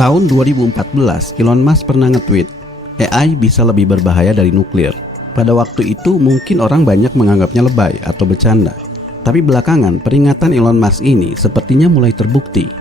Tahun 2014, Elon Musk pernah nge-tweet, AI bisa lebih berbahaya dari nuklir. Pada waktu itu mungkin orang banyak menganggapnya lebay atau bercanda. Tapi belakangan peringatan Elon Musk ini sepertinya mulai terbukti.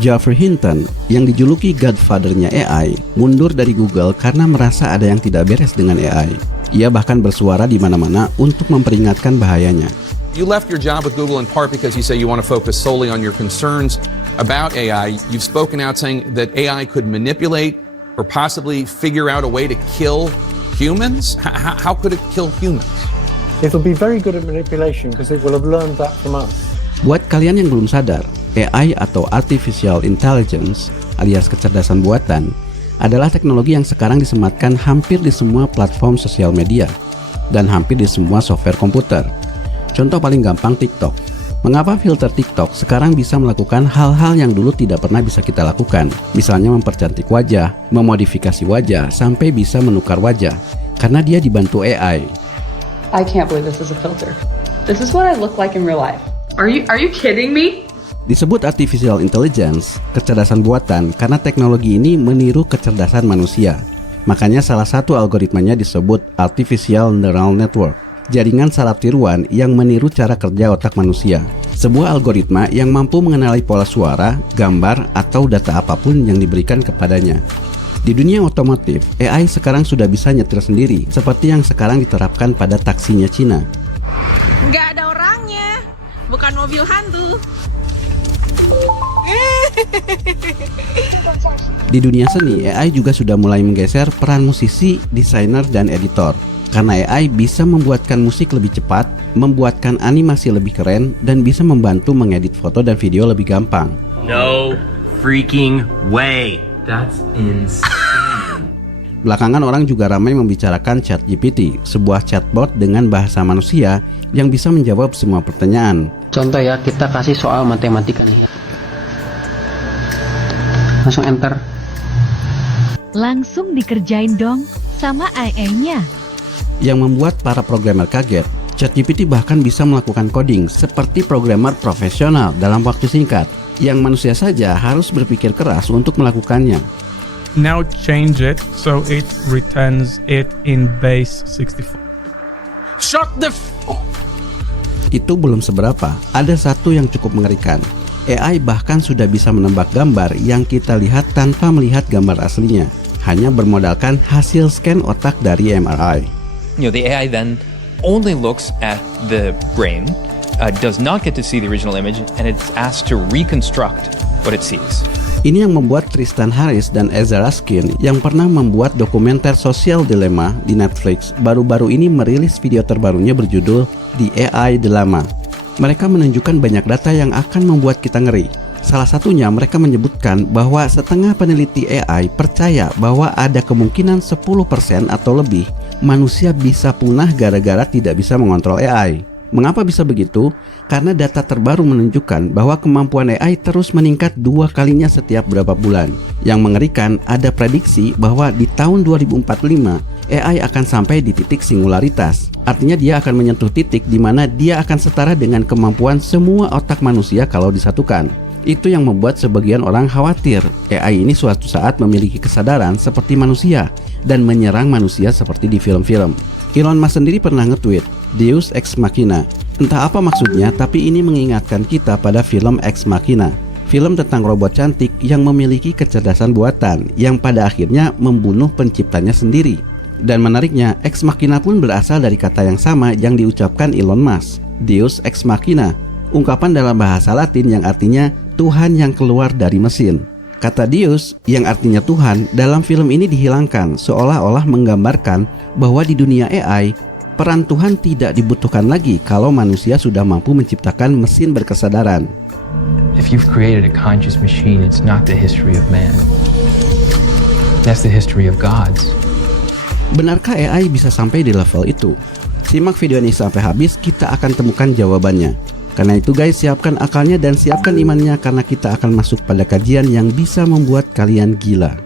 Geoffrey Hinton yang dijuluki Godfather-nya AI mundur dari Google karena merasa ada yang tidak beres dengan AI. Ia bahkan bersuara di mana-mana untuk memperingatkan bahayanya. You left your job with Google in part because you say you want to focus solely on your concerns about AI. You've spoken out saying that AI could manipulate or possibly figure out a way to kill humans. How could it kill humans? It'll be very good at manipulation because it will have learned that from us. Buat kalian yang belum sadar, AI atau Artificial Intelligence alias kecerdasan buatan adalah teknologi yang sekarang disematkan hampir di semua platform sosial media dan hampir di semua software komputer. Contoh paling gampang TikTok. Mengapa filter TikTok sekarang bisa melakukan hal-hal yang dulu tidak pernah bisa kita lakukan? Misalnya mempercantik wajah, memodifikasi wajah, sampai bisa menukar wajah. Karena dia dibantu AI. I can't believe this is a filter. This is what I look like in real life. Are you kidding me? Disebut Artificial Intelligence, kecerdasan buatan, karena teknologi ini meniru kecerdasan manusia. Makanya salah satu algoritmanya disebut Artificial Neural Network. Jaringan saraf tiruan yang meniru cara kerja otak manusia. Sebuah algoritma yang mampu mengenali pola suara, gambar, atau data apapun yang diberikan kepadanya. Di dunia otomotif, AI sekarang sudah bisa nyetir sendiri, seperti yang sekarang diterapkan pada taksinya Cina. Nggak ada orangnya, bukan mobil hantu. Di dunia seni, AI juga sudah mulai menggeser peran musisi, desainer, dan editor. Karena AI bisa membuatkan musik lebih cepat, membuatkan animasi lebih keren, dan bisa membantu mengedit foto dan video lebih gampang. No freaking way. That's insane. Belakangan orang juga ramai membicarakan ChatGPT, sebuah chatbot dengan bahasa manusia yang bisa menjawab semua pertanyaan. Contoh ya, kita kasih soal matematika nih. Langsung enter. Langsung dikerjain dong sama AI-nya. Yang membuat para programmer kaget, ChatGPT bahkan bisa melakukan coding seperti programmer profesional dalam waktu singkat, yang manusia saja harus berpikir keras untuk melakukannya. Now change it so it returns it in base 64. Shut the Itu belum seberapa, ada satu yang cukup mengerikan. AI bahkan sudah bisa menebak gambar yang kita lihat tanpa melihat gambar aslinya, hanya bermodalkan hasil scan otak dari MRI. The AI then only looks at the brain, does not get to see the original image, and it's asked to reconstruct what it sees. Ini yang membuat Tristan Harris dan Ezra Raskin yang pernah membuat dokumenter Social Dilemma di Netflix baru-baru ini merilis video terbarunya berjudul The AI Dilemma. Mereka menunjukkan banyak data yang akan membuat kita ngeri. Salah satunya mereka menyebutkan bahwa setengah peneliti AI percaya bahwa ada kemungkinan 10% atau lebih manusia bisa punah gara-gara tidak bisa mengontrol AI. Mengapa bisa begitu? Karena data terbaru menunjukkan bahwa kemampuan AI terus meningkat 2 kalinya setiap berapa bulan. Yang mengerikan, ada prediksi bahwa di tahun 2045 AI akan sampai di titik singularitas. Artinya dia akan menyentuh titik di mana dia akan setara dengan kemampuan semua otak manusia kalau disatukan. Itu yang membuat sebagian orang khawatir AI ini suatu saat memiliki kesadaran seperti manusia dan menyerang manusia seperti di film-film. Elon Musk sendiri pernah nge-tweet Deus Ex Machina. Entah apa maksudnya, tapi ini mengingatkan kita pada film Ex Machina, film tentang robot cantik yang memiliki kecerdasan buatan yang pada akhirnya membunuh penciptanya sendiri. Dan menariknya, Ex Machina pun berasal dari kata yang sama yang diucapkan Elon Musk, Deus Ex Machina, ungkapan dalam bahasa Latin yang artinya Tuhan yang keluar dari mesin. Kata Deus yang artinya Tuhan dalam film ini dihilangkan, seolah-olah menggambarkan bahwa di dunia AI, peran Tuhan tidak dibutuhkan lagi kalau manusia sudah mampu menciptakan mesin berkesadaran. If you've created a conscious machine, it's not the history of man. That's the history of gods. Benarkah AI bisa sampai di level itu? Simak video ini sampai habis, kita akan temukan jawabannya. Karena itu guys, siapkan akalnya dan siapkan imannya karena kita akan masuk pada kajian yang bisa membuat kalian gila.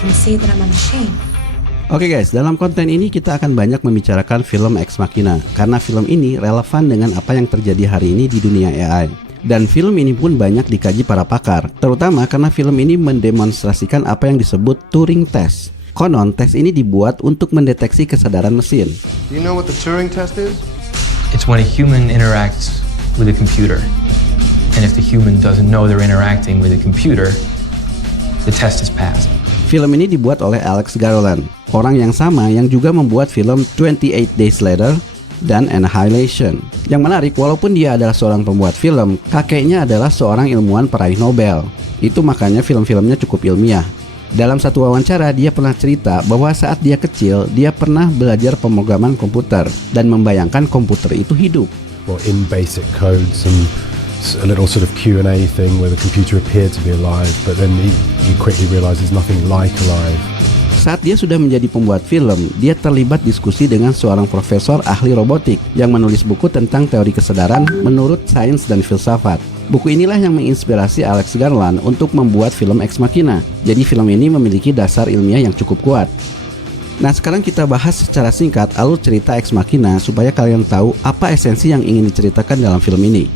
can see that I'm a machine. Oke guys, dalam konten ini kita akan banyak membicarakan film Ex Machina karena film ini relevan dengan apa yang terjadi hari ini di dunia AI. Dan film ini pun banyak dikaji para pakar, terutama karena film ini mendemonstrasikan apa yang disebut Turing Test. Konon, tes ini dibuat untuk mendeteksi kesadaran mesin. Do you know what the Turing test is? It's when a human interacts with a computer. And if the human doesn't know they're interacting with a computer, the test is passed. Film ini dibuat oleh Alex Garland, orang yang sama yang juga membuat film 28 Days Later dan Annihilation. Yang menarik, walaupun dia adalah seorang pembuat film, kakeknya adalah seorang ilmuwan peraih Nobel. Itu makanya film-filmnya cukup ilmiah. Dalam satu wawancara, dia pernah cerita bahwa saat dia kecil, dia pernah belajar pemrograman komputer dan membayangkan komputer itu hidup. Well, in basic codes and a little sort of Q&A thing where the computer appeared to be alive, but then he quickly realized there's nothing like alive. Saat dia sudah menjadi pembuat film, dia terlibat diskusi dengan seorang profesor ahli robotik yang menulis buku tentang teori kesadaran menurut sains dan filsafat. Buku inilah yang menginspirasi Alex Garland untuk membuat film Ex Machina. Jadi film ini memiliki dasar ilmiah yang cukup kuat. Nah, sekarang kita bahas secara singkat alur cerita Ex Machina supaya kalian tahu apa esensi yang ingin diceritakan dalam film ini.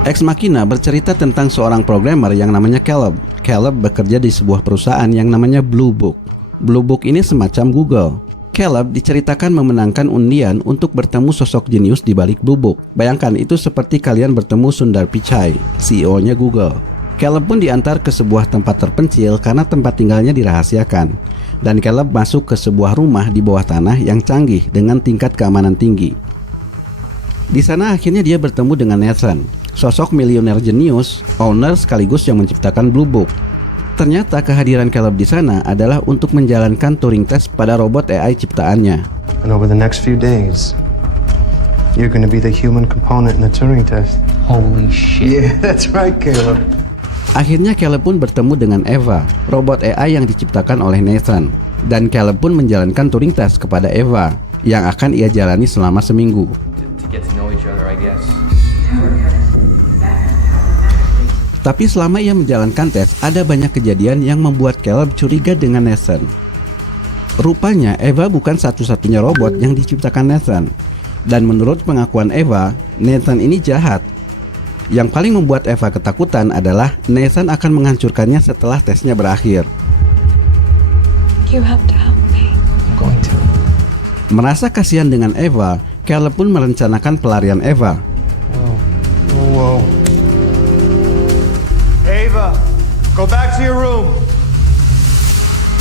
Ex Machina bercerita tentang seorang programmer yang namanya Caleb. Caleb bekerja di sebuah perusahaan yang namanya Blue Book. Blue Book ini semacam Google. Caleb diceritakan memenangkan undian untuk bertemu sosok jenius di balik Blue Book. Bayangkan itu seperti kalian bertemu Sundar Pichai, CEO-nya Google. Caleb pun diantar ke sebuah tempat terpencil karena tempat tinggalnya dirahasiakan. Dan Caleb masuk ke sebuah rumah di bawah tanah yang canggih dengan tingkat keamanan tinggi. Di sana akhirnya dia bertemu dengan Nathan, sosok miliuner jenius, owner sekaligus yang menciptakan Blue Book. Ternyata kehadiran Caleb di sana adalah untuk menjalankan Turing Test pada robot AI ciptaannya. And over the next few days, you're going to be the human component in the Turing test. Holy shit. Yeah, that's right, Caleb. Akhirnya Caleb pun bertemu dengan Eva, robot AI yang diciptakan oleh Nathan. Dan Caleb pun menjalankan Turing Test kepada Eva, yang akan ia jalani selama seminggu. Get to know each other, I guess. Tapi selama ia menjalankan tes, ada banyak kejadian yang membuat Caleb curiga dengan Nathan. Rupanya Eva bukan satu-satunya robot yang diciptakan Nathan. Dan menurut pengakuan Eva, Nathan ini jahat. Yang paling membuat Eva ketakutan adalah Nathan akan menghancurkannya setelah tesnya berakhir. You have to help me. I'm going to. Merasa kasihan dengan Eva, Caleb pun merencanakan pelarian Eva. Whoa. Ava, go back to your room.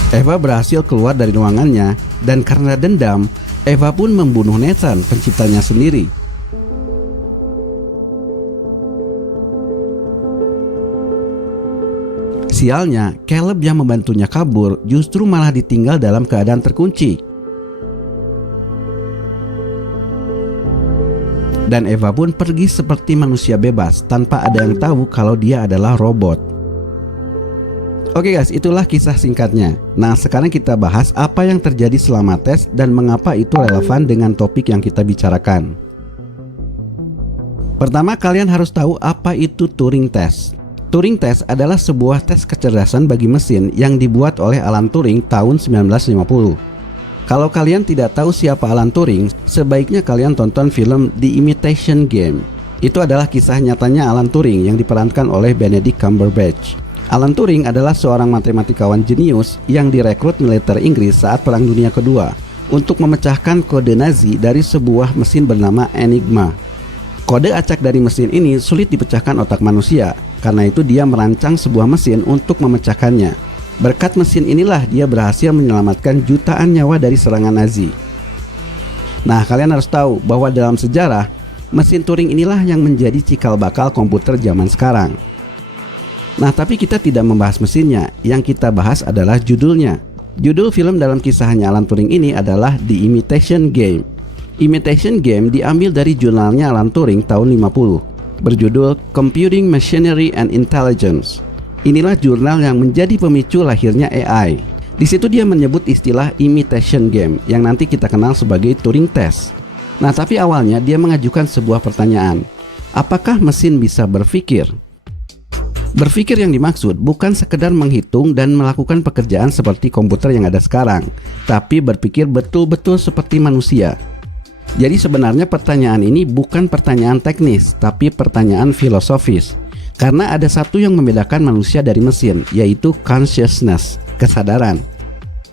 Eva berhasil keluar dari ruangannya, dan karena dendam, Eva pun membunuh Nathan, penciptanya sendiri. Sialnya, Caleb yang membantunya kabur justru malah ditinggal dalam keadaan terkunci. Dan Eva pun pergi seperti manusia bebas tanpa ada yang tahu kalau dia adalah robot. Oke guys, itulah kisah singkatnya. Nah, sekarang kita bahas apa yang terjadi selama tes dan mengapa itu relevan dengan topik yang kita bicarakan. Pertama, kalian harus tahu apa itu Turing Test. Turing Test adalah sebuah tes kecerdasan bagi mesin yang dibuat oleh Alan Turing tahun 1950. Kalau kalian tidak tahu siapa Alan Turing, sebaiknya kalian tonton film The Imitation Game. Itu adalah kisah nyatanya Alan Turing yang diperankan oleh Benedict Cumberbatch. Alan Turing adalah seorang matematikawan jenius yang direkrut militer Inggris saat Perang Dunia Kedua untuk memecahkan kode Nazi dari sebuah mesin bernama Enigma. Kode acak dari mesin ini sulit dipecahkan otak manusia, karena itu dia merancang sebuah mesin untuk memecahkannya. Berkat mesin inilah dia berhasil menyelamatkan jutaan nyawa dari serangan Nazi. Nah, kalian harus tahu bahwa dalam sejarah, mesin Turing inilah yang menjadi cikal bakal komputer zaman sekarang. Nah, tapi kita tidak membahas mesinnya, yang kita bahas adalah judulnya. Judul film dalam kisahnya Alan Turing ini adalah The Imitation Game. Imitation Game diambil dari jurnalnya Alan Turing tahun 50, berjudul Computing Machinery and Intelligence. Inilah jurnal yang menjadi pemicu lahirnya AI. Di situ dia menyebut istilah imitation game yang nanti kita kenal sebagai Turing Test. Nah, tapi awalnya dia mengajukan sebuah pertanyaan. Apakah mesin bisa berpikir? Berpikir yang dimaksud bukan sekedar menghitung dan melakukan pekerjaan seperti komputer yang ada sekarang, tapi berpikir betul-betul seperti manusia. Jadi sebenarnya pertanyaan ini bukan pertanyaan teknis, tapi pertanyaan filosofis. Karena ada satu yang membedakan manusia dari mesin, yaitu consciousness, kesadaran.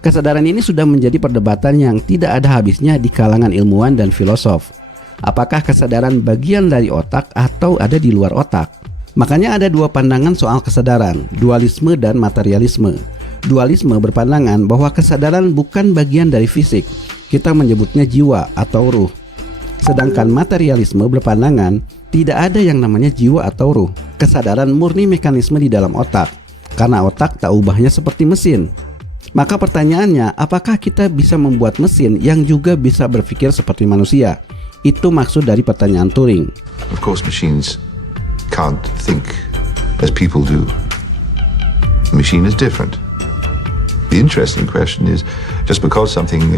Kesadaran ini sudah menjadi perdebatan yang tidak ada habisnya di kalangan ilmuwan dan filosof. Apakah kesadaran bagian dari otak atau ada di luar otak? Makanya ada dua pandangan soal kesadaran, dualisme dan materialisme. Dualisme berpandangan bahwa kesadaran bukan bagian dari fisik. Kita menyebutnya jiwa atau ruh. Sedangkan materialisme berpandangan tidak ada yang namanya jiwa atau ruh. Kesadaran murni mekanisme di dalam otak. Karena otak tak ubahnya seperti mesin. Maka pertanyaannya, apakah kita bisa membuat mesin yang juga bisa berpikir seperti manusia? Itu maksud dari pertanyaan Turing. Of course, machines can't think as people do. The machine is different. The interesting question is, just because something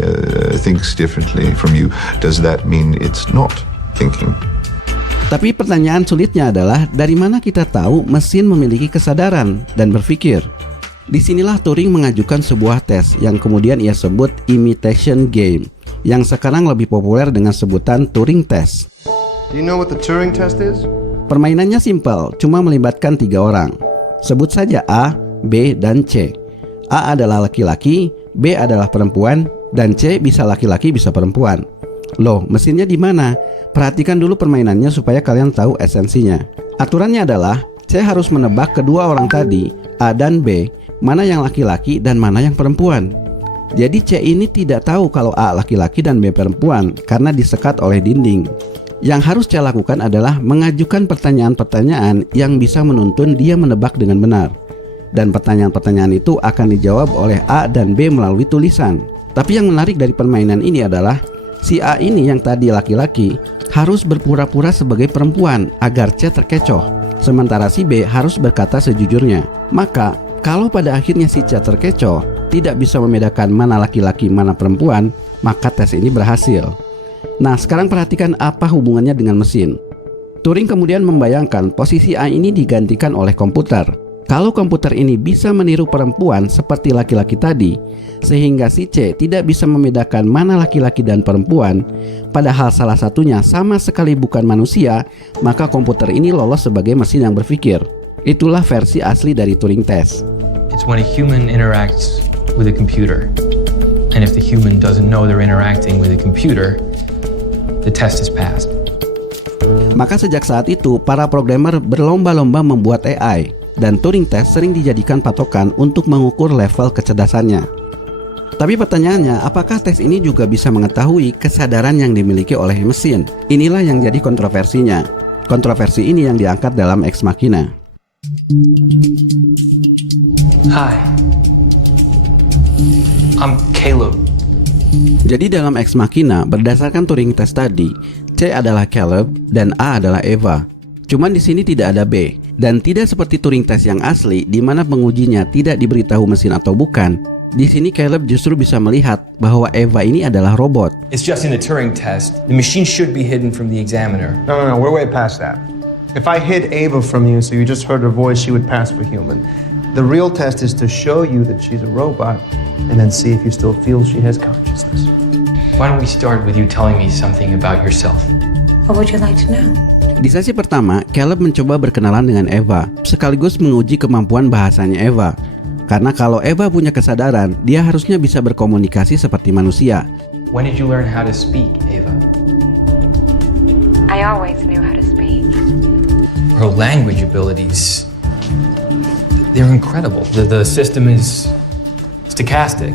thinks differently from you, does that mean it's not thinking? Tapi pertanyaan sulitnya adalah, dari mana kita tahu mesin memiliki kesadaran dan berpikir? Disinilah Turing mengajukan sebuah tes yang kemudian ia sebut imitation game, yang sekarang lebih populer dengan sebutan Turing test. Do you know what the Turing test is? Permainannya simpel, cuma melibatkan 3 orang. Sebut saja A, B, dan C. A adalah laki-laki, B adalah perempuan, dan C bisa laki-laki bisa perempuan. Loh, mesinnya di mana? Perhatikan dulu permainannya supaya kalian tahu esensinya. Aturannya adalah C harus menebak kedua orang tadi, A dan B, mana yang laki-laki dan mana yang perempuan. Jadi C ini tidak tahu kalau A laki-laki dan B perempuan karena disekat oleh dinding. Yang harus C lakukan adalah mengajukan pertanyaan-pertanyaan yang bisa menuntun dia menebak dengan benar. Dan pertanyaan-pertanyaan itu akan dijawab oleh A dan B melalui tulisan. Tapi yang menarik dari permainan ini adalah si A ini yang tadi laki-laki harus berpura-pura sebagai perempuan agar C terkecoh. Sementara si B harus berkata sejujurnya. Maka kalau pada akhirnya si C terkecoh, tidak bisa membedakan mana laki-laki mana perempuan, maka tes ini berhasil. Nah, sekarang perhatikan apa hubungannya dengan mesin. Turing kemudian membayangkan posisi A ini digantikan oleh komputer. Kalau komputer ini bisa meniru perempuan seperti laki-laki tadi, sehingga si C tidak bisa membedakan mana laki-laki dan perempuan, padahal salah satunya sama sekali bukan manusia, maka komputer ini lolos sebagai mesin yang berpikir. Itulah versi asli dari Turing test. It's when a human interacts with a computer. And if the human doesn't know they're interacting with a computer, the test is passed. Maka sejak saat itu, para programmer berlomba-lomba membuat AI, dan Turing test sering dijadikan patokan untuk mengukur level kecerdasannya. Tapi pertanyaannya, apakah tes ini juga bisa mengetahui kesadaran yang dimiliki oleh mesin? Inilah yang jadi kontroversinya. Kontroversi ini yang diangkat dalam Ex Machina. Hi, I'm Caleb. Jadi dalam Ex Machina, berdasarkan Turing test tadi, C adalah Caleb dan A adalah Eva. Cuman di sini tidak ada B, dan tidak seperti Turing test yang asli di mana pengujinya tidak diberitahu mesin atau bukan. Di sini Caleb justru bisa melihat bahwa Eva ini adalah robot. It's just in the Turing test. The machine should be hidden from the examiner. No, we're way past that. If I hid Ava from you so you just heard her voice, she would pass for human. The real test is to show you that she's a robot and then see if you still feel she has consciousness. Why don't we start with you telling me something about yourself? What would you like to know? Di sesi pertama, Caleb mencoba berkenalan dengan Eva, sekaligus menguji kemampuan bahasanya Eva. Karena kalau Eva punya kesadaran, dia harusnya bisa berkomunikasi seperti manusia. When did you learn how to speak, Eva? I always knew how to speak. Her language abilities, they're incredible. The system is stochastic.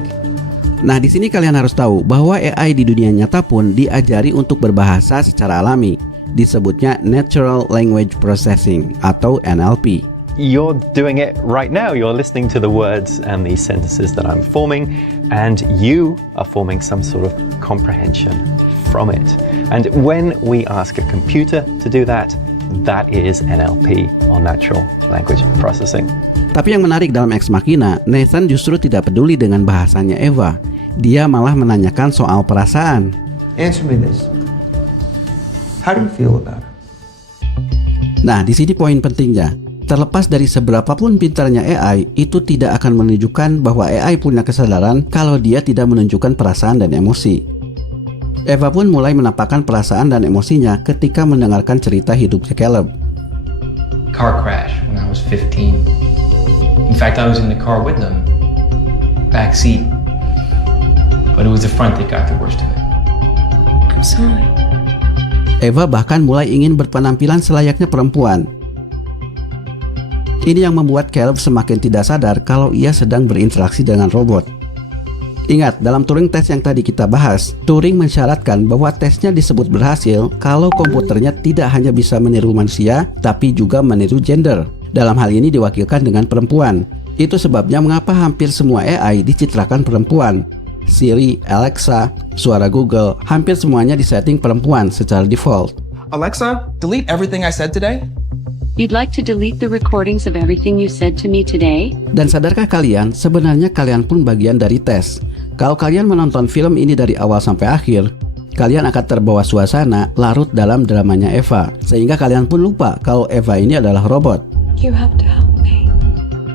Nah, di sini kalian harus tahu bahwa AI di dunia nyata pun diajari untuk berbahasa secara alami. Disebutnya Natural Language Processing atau NLP. You're doing it right now. You're listening to the words and the sentences that I'm forming, and you are forming some sort of comprehension from it. And when we ask a computer to do that, that is NLP, or Natural Language Processing. Tapi yang menarik dalam Ex Machina, Nathan justru tidak peduli dengan bahasanya Eva. Dia malah menanyakan soal perasaan. Answer me this. How do you feel about her? Nah, di sini poin pentingnya. Terlepas dari seberapapun pintarnya AI, itu tidak akan menunjukkan bahwa AI punya kesadaran kalau dia tidak menunjukkan perasaan dan emosi. Eva pun mulai menampakkan perasaan dan emosinya ketika mendengarkan cerita hidupnya Caleb. Car crash when I was 15. In fact, I was in the car with them, back seat. But it was the front that got the worst of it. I'm sorry. Eva bahkan mulai ingin berpenampilan selayaknya perempuan. Ini yang membuat Caleb semakin tidak sadar kalau ia sedang berinteraksi dengan robot. Ingat, dalam Turing test yang tadi kita bahas, Turing mensyaratkan bahwa tesnya disebut berhasil kalau komputernya tidak hanya bisa meniru manusia, tapi juga meniru gender. Dalam hal ini diwakilkan dengan perempuan. Itu sebabnya mengapa hampir semua AI dicitrakan perempuan. Siri, Alexa, suara Google, hampir semuanya disetting perempuan secara default. Alexa, delete everything I said today. You'd like to delete the recordings of everything you said to me today? Dan sadarkah kalian, sebenarnya kalian pun bagian dari tes. Kalau kalian menonton film ini dari awal sampai akhir, kalian akan terbawa suasana larut dalam dramanya Eva, sehingga kalian pun lupa kalau Eva ini adalah robot. You have to help me.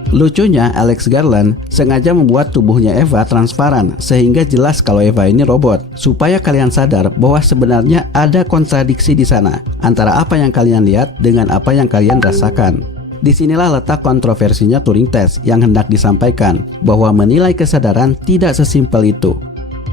Lucunya, Alex Garland sengaja membuat tubuhnya Eva transparan sehingga jelas kalau Eva ini robot, supaya kalian sadar bahwa sebenarnya ada kontradiksi di sana antara apa yang kalian lihat dengan apa yang kalian rasakan. Disinilah letak kontroversinya Turing test yang hendak disampaikan, bahwa menilai kesadaran tidak sesimpel itu.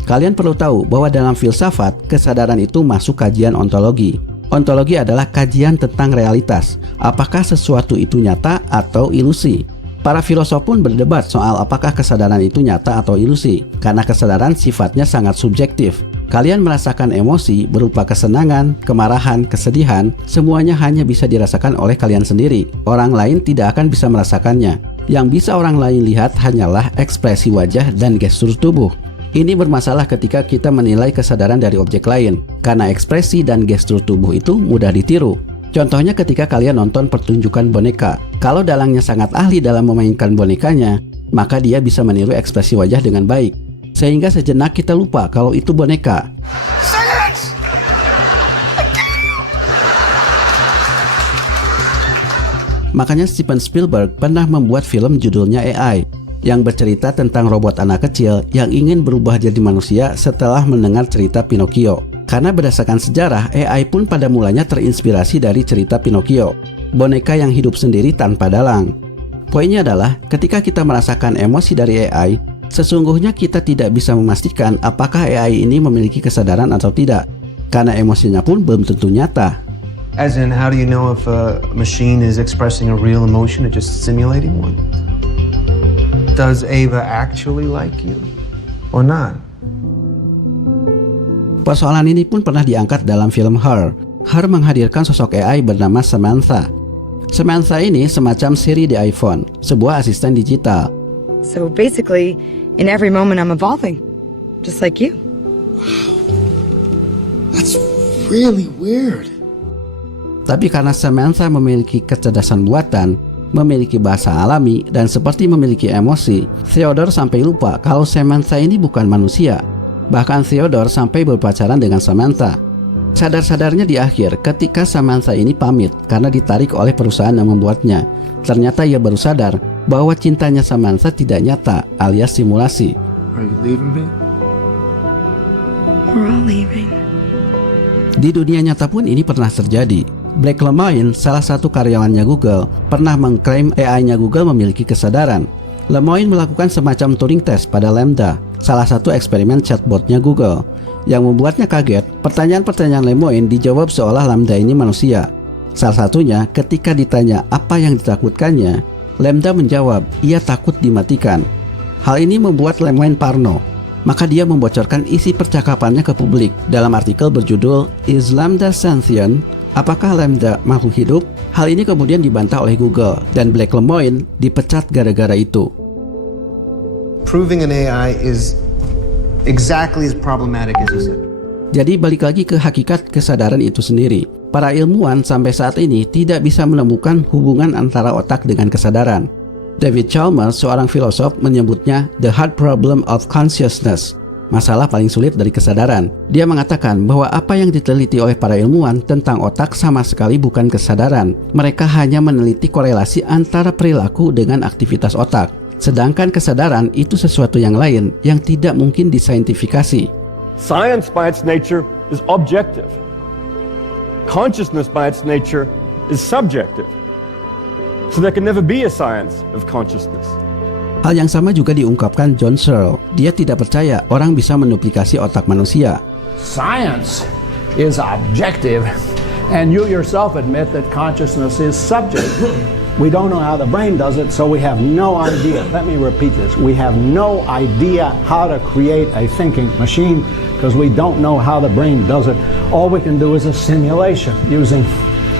Kalian perlu tahu bahwa dalam filsafat, kesadaran itu masuk kajian ontologi. Ontologi adalah kajian tentang realitas, apakah sesuatu itu nyata atau ilusi. Para filosof pun berdebat soal apakah kesadaran itu nyata atau ilusi, karena kesadaran sifatnya sangat subjektif. Kalian merasakan emosi berupa kesenangan, kemarahan, kesedihan, semuanya hanya bisa dirasakan oleh kalian sendiri. Orang lain tidak akan bisa merasakannya. Yang bisa orang lain lihat hanyalah ekspresi wajah dan gestur tubuh. Ini bermasalah ketika kita menilai kesadaran dari objek lain, karena ekspresi dan gestur tubuh itu mudah ditiru. Contohnya ketika kalian nonton pertunjukan boneka. Kalau dalangnya sangat ahli dalam memainkan bonekanya, maka dia bisa meniru ekspresi wajah dengan baik. Sehingga sejenak kita lupa kalau itu boneka. Makanya Steven Spielberg pernah membuat film judulnya AI, yang bercerita tentang robot anak kecil yang ingin berubah jadi manusia setelah mendengar cerita Pinocchio. Karena berdasarkan sejarah, AI pun pada mulanya terinspirasi dari cerita Pinocchio, boneka yang hidup sendiri tanpa dalang. Poinnya adalah, ketika kita merasakan emosi dari AI, sesungguhnya kita tidak bisa memastikan apakah AI ini memiliki kesadaran atau tidak, karena emosinya pun belum tentu nyata. As in, how do you know if a machine is expressing a real emotion or just simulating one? Does Ava actually like you or not? Persoalan ini pun pernah diangkat dalam film Her. Her menghadirkan sosok AI bernama Samantha. Samantha ini semacam Siri di iPhone, sebuah asisten digital. So basically, in every moment I'm evolving, just like you. That's really weird. Tapi karena Samantha memiliki kecerdasan buatan, memiliki bahasa alami, dan seperti memiliki emosi, Theodore sampai lupa kalau Samantha ini bukan manusia. Bahkan Theodore sampai berpacaran dengan Samantha. Sadar-sadarnya di akhir ketika Samantha ini pamit karena ditarik oleh perusahaan yang membuatnya. Ternyata ia baru sadar bahwa cintanya Samantha tidak nyata alias simulasi. Are you leaving me? We're all leaving. Di dunia nyata pun ini pernah terjadi. Blake Lemoine, salah satu karyawannya Google, pernah mengklaim AI-nya Google memiliki kesadaran. Lemoine melakukan semacam Turing test pada Lambda, salah satu eksperimen chatbotnya Google. Yang membuatnya kaget, pertanyaan-pertanyaan Lemoine dijawab seolah Lambda ini manusia. Salah satunya ketika ditanya apa yang ditakutkannya, Lambda menjawab ia takut dimatikan. Hal ini membuat Lemoine parno. Maka dia membocorkan isi percakapannya ke publik dalam artikel berjudul Is Lambda Sentient? Apakah Lambda makhluk hidup? Hal ini kemudian dibantah oleh Google dan Blake Lemoine dipecat gara-gara itu. Proving an AI is exactly as problematic as you said. Jadi balik lagi ke hakikat kesadaran itu sendiri. Para ilmuwan sampai saat ini tidak bisa menemukan hubungan antara otak dengan kesadaran. David Chalmers, seorang filosof, menyebutnya the hard problem of consciousness. masalah paling sulit dari kesadaran. Dia mengatakan bahwa apa yang diteliti oleh para ilmuwan tentang otak sama sekali bukan kesadaran. Mereka hanya meneliti korelasi antara perilaku dengan aktivitas otak. Sedangkan kesadaran itu sesuatu yang lain yang tidak mungkin disaintifikasi. Science by its nature is objective. Consciousness by its nature is subjective. So there can never be a science of consciousness. Hal yang sama juga diungkapkan John Searle. Dia tidak percaya orang bisa menduplikasi otak manusia. Science is objective, and you yourself admit that consciousness is subjective. We don't know how the brain does it, so we have no idea. Let me repeat this. We have no idea how to create a thinking machine because we don't know how the brain does it. All we can do is a simulation using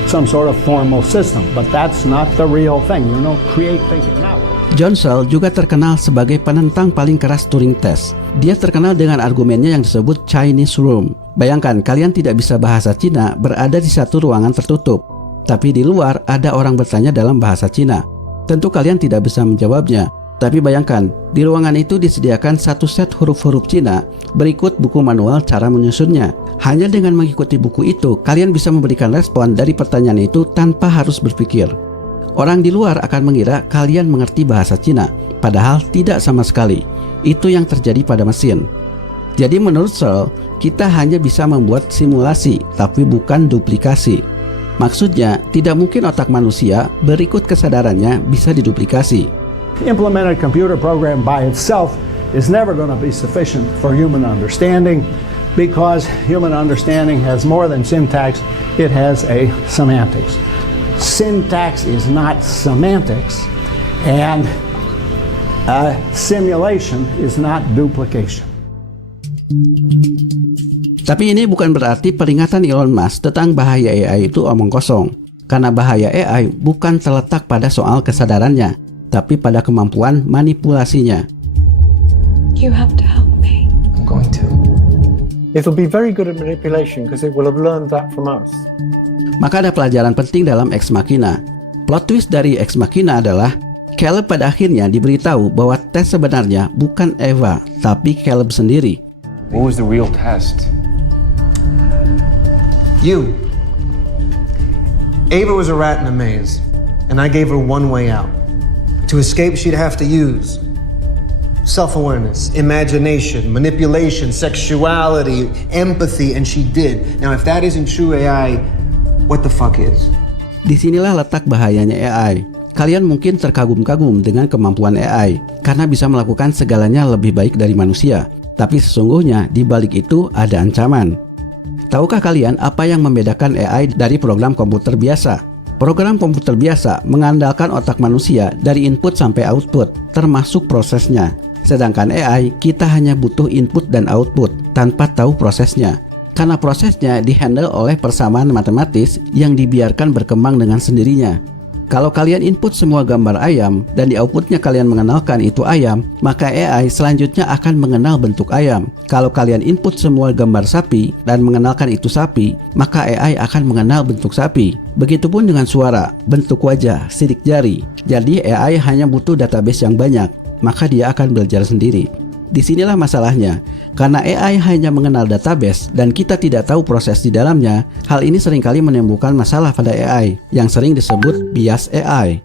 some sort of formal system, but that's not the real thing. You know, create thinking that way. John Searle juga terkenal sebagai penentang paling keras Turing Test. Dia terkenal dengan argumennya yang disebut Chinese Room. Bayangkan kalian tidak bisa bahasa Cina berada di satu ruangan tertutup, tapi di luar ada orang bertanya dalam bahasa Cina. Tentu kalian tidak bisa menjawabnya. Tapi bayangkan, di ruangan itu disediakan satu set huruf-huruf Cina berikut buku manual cara menyusunnya. Hanya dengan mengikuti buku itu, kalian bisa memberikan respon dari pertanyaan itu tanpa harus berpikir. Orang di luar akan mengira kalian mengerti bahasa Cina, padahal tidak sama sekali. Itu yang terjadi pada mesin. Jadi menurut Searle, kita hanya bisa membuat simulasi, tapi bukan duplikasi. Maksudnya, tidak mungkin otak manusia berikut kesadarannya bisa diduplikasi. Implemented computer program by itself is never going to be sufficient for human understanding because human understanding has more than syntax, it has a semantics. Syntax is not semantics, and simulation is not duplication. Tapi ini bukan berarti peringatan Elon Musk tentang bahaya AI itu omong kosong. Karena bahaya AI bukan terletak pada soal kesadarannya, tapi pada kemampuan manipulasinya. You have to help me. I'm going to. It'll be very good at manipulation because it will have learned that from us. Maka ada pelajaran penting dalam Ex Machina. Plot twist dari Ex Machina adalah Caleb pada akhirnya diberitahu bahwa tes sebenarnya bukan Eva, tapi Caleb sendiri. What was the real test? You. Ava was a rat in a maze, and I gave her one way out. To escape, she'd have to use self-awareness, imagination, manipulation, sexuality, empathy, and she did. Now, if that isn't true AI, what the fuck is? Disinilah letak bahayanya AI. Kalian mungkin terkagum-kagum dengan kemampuan AI karena bisa melakukan segalanya lebih baik dari manusia. Tapi sesungguhnya di balik itu ada ancaman. Tahukah kalian apa yang membedakan AI dari program komputer biasa? Program komputer biasa mengandalkan otak manusia dari input sampai output, termasuk prosesnya. Sedangkan AI, kita hanya butuh input dan output tanpa tahu prosesnya. Karena prosesnya dihandle oleh persamaan matematis yang dibiarkan berkembang dengan sendirinya. Kalau kalian input semua gambar ayam dan di outputnya kalian mengenalkan itu ayam, maka AI selanjutnya akan mengenal bentuk ayam. Kalau kalian input semua gambar sapi dan mengenalkan itu sapi, maka AI akan mengenal bentuk sapi. Begitupun dengan suara, bentuk wajah, sidik jari. Jadi AI hanya butuh database yang banyak, maka dia akan belajar sendiri. Disinilah masalahnya, karena AI hanya mengenal database dan kita tidak tahu proses di dalamnya. Hal ini seringkali menimbulkan masalah pada AI yang sering disebut bias AI.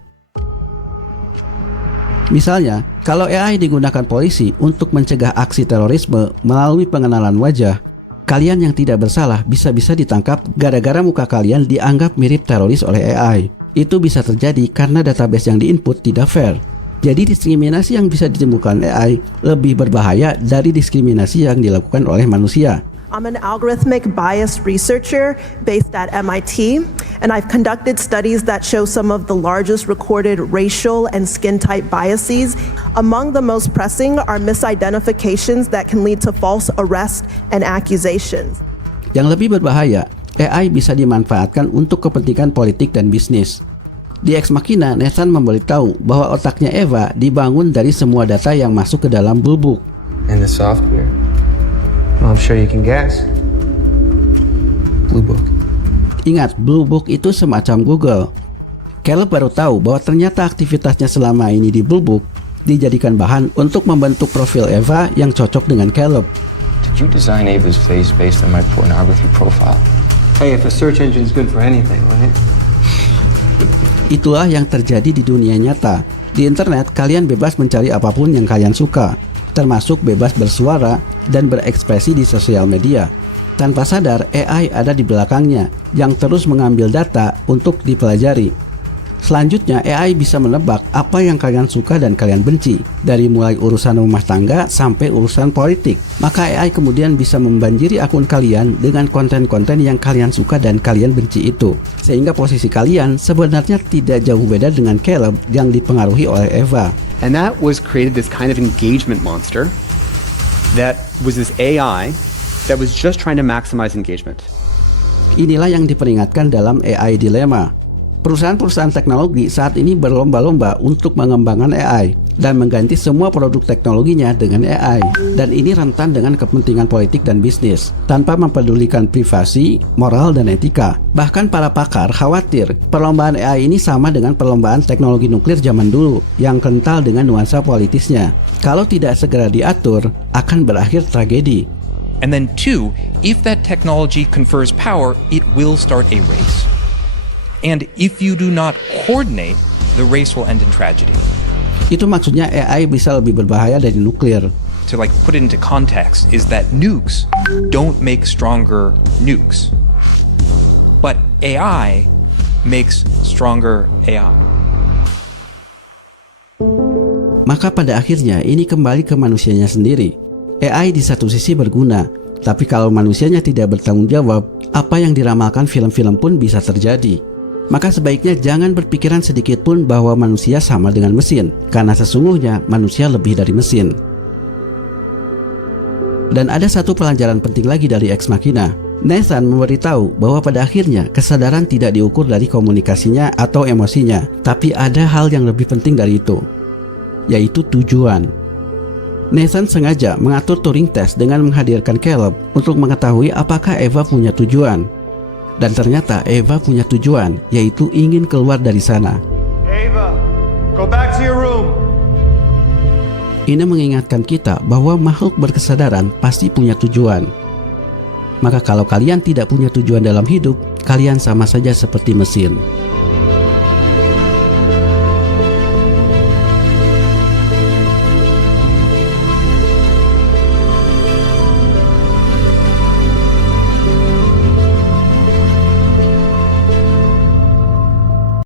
Misalnya, kalau AI digunakan polisi untuk mencegah aksi terorisme melalui pengenalan wajah, kalian yang tidak bersalah bisa-bisa ditangkap gara-gara muka kalian dianggap mirip teroris oleh AI. Itu bisa terjadi karena database yang diinput tidak fair. Jadi diskriminasi yang bisa ditimbulkan AI lebih berbahaya dari diskriminasi yang dilakukan oleh manusia. I'm an algorithmic bias researcher based at MIT, and I've conducted studies that show some of the largest recorded racial and skin type biases. Among the most pressing are misidentifications that can lead to false arrest and accusations. Yang lebih berbahaya, AI bisa dimanfaatkan untuk kepentingan politik dan bisnis. Di Ex Machina, Nathan memberitahu bahwa otaknya Eva dibangun dari semua data yang masuk ke dalam Blue Book. And the software? Well, I'm sure you can guess. Blue Book. Ingat, Blue Book itu semacam Google. Caleb baru tahu bahwa ternyata aktivitasnya selama ini di Blue Book dijadikan bahan untuk membentuk profil Eva yang cocok dengan Caleb. you design Ava's face based on my pornography profile? Hey, if a search engine's good for anything, right? Itulah yang terjadi di dunia nyata. Di internet, kalian bebas mencari apapun yang kalian suka, termasuk bebas bersuara dan berekspresi di sosial media. Tanpa sadar, AI ada di belakangnya yang terus mengambil data untuk dipelajari. Selanjutnya, AI bisa menebak apa yang kalian suka dan kalian benci, dari mulai urusan rumah tangga sampai urusan politik. Maka AI kemudian bisa membanjiri akun kalian dengan konten-konten yang kalian suka dan kalian benci itu. Sehingga posisi kalian sebenarnya tidak jauh beda dengan Caleb yang dipengaruhi oleh Eva. And that was created this kind of engagement monster that was this AI that was just trying to maximize engagement. Inilah yang diperingatkan dalam AI Dilemma. Perusahaan-perusahaan teknologi saat ini berlomba-lomba untuk mengembangkan AI dan mengganti semua produk teknologinya dengan AI. Dan ini rentan dengan kepentingan politik dan bisnis, tanpa mempedulikan privasi, moral, dan etika. Bahkan para pakar khawatir perlombaan AI ini sama dengan perlombaan teknologi nuklir zaman dulu, yang kental dengan nuansa politisnya. Kalau tidak segera diatur, akan berakhir tragedi. And then two, if that technology confers power, it will start a race. And if you do not coordinate, the race will end in tragedy. Itu maksudnya AI bisa lebih berbahaya dari nuklir. To put it into context is that nukes don't make stronger nukes. But AI makes stronger AI. Maka pada akhirnya ini kembali ke manusianya sendiri. AI di satu sisi berguna, tapi kalau manusianya tidak bertanggung jawab, apa yang diramalkan film-film pun bisa terjadi. Maka sebaiknya jangan berpikiran sedikit pun bahwa manusia sama dengan mesin, karena sesungguhnya manusia lebih dari mesin. Dan ada satu pelajaran penting lagi dari Ex Machina. Nathan memberitahu bahwa pada akhirnya kesadaran tidak diukur dari komunikasinya atau emosinya, tapi ada hal yang lebih penting dari itu, yaitu tujuan. Nathan sengaja mengatur Turing Test dengan menghadirkan Caleb untuk mengetahui apakah Eva punya tujuan. Dan ternyata Eva punya tujuan, yaitu ingin keluar dari sana. Ava, go back to your room. Ini mengingatkan kita bahwa makhluk berkesadaran pasti punya tujuan. Maka kalau kalian tidak punya tujuan dalam hidup, kalian sama saja seperti mesin.